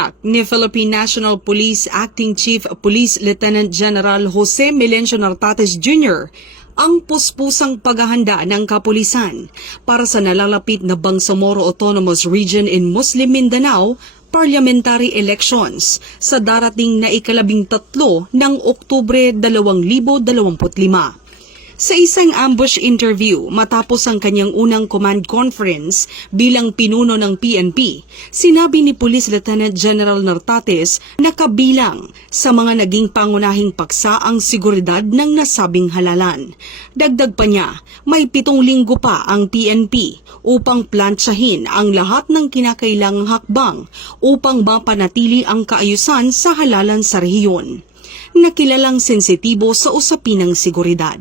Tiniyak ni Philippine National Police Acting Chief Police Lieutenant General Jose Melencio Nartates Jr. ang puspusang paghahanda ng kapulisan para sa nalalapit na Bangsamoro Autonomous Region in Muslim Mindanao parliamentary elections sa darating na ika-13 ng Oktubre 2025. Sa isang ambush interview matapos ang kanyang unang command conference bilang pinuno ng PNP, sinabi ni Police Lieutenant General Nartates na kabilang sa mga naging pangunahing paksa ang seguridad ng nasabing halalan. Dagdag pa niya, may 7 linggo pa ang PNP upang plantsahin ang lahat ng kinakailangang hakbang upang mapanatili ang kaayusan sa halalan sa rehiyon, na kilalang sensitibo sa usapin ng seguridad.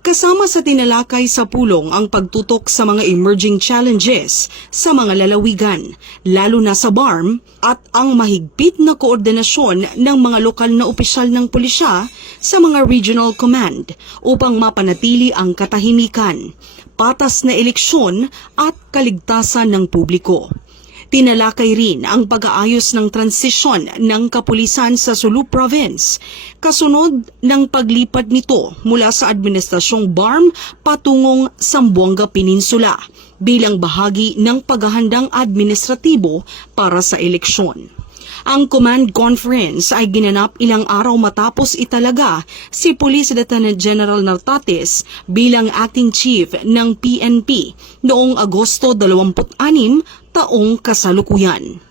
Kasama sa tinalakay sa pulong ang pagtutok sa mga emerging challenges sa mga lalawigan, lalo na sa BARM, at ang mahigpit na koordinasyon ng mga lokal na opisyal ng pulisya sa mga regional command upang mapanatili ang katahimikan, patas na eleksyon at kaligtasan ng publiko. Tinalakay rin ang pag-aayos ng transisyon ng kapulisan sa Sulu Province, kasunod ng paglipat nito mula sa administrasyong BARM patungong Zamboanga Peninsula bilang bahagi ng paghahandang administratibo para sa eleksyon. Ang command conference ay ginanap ilang araw matapos italaga si Police Lieutenant General Nartates bilang acting chief ng PNP noong Agosto 26 taong kasalukuyan.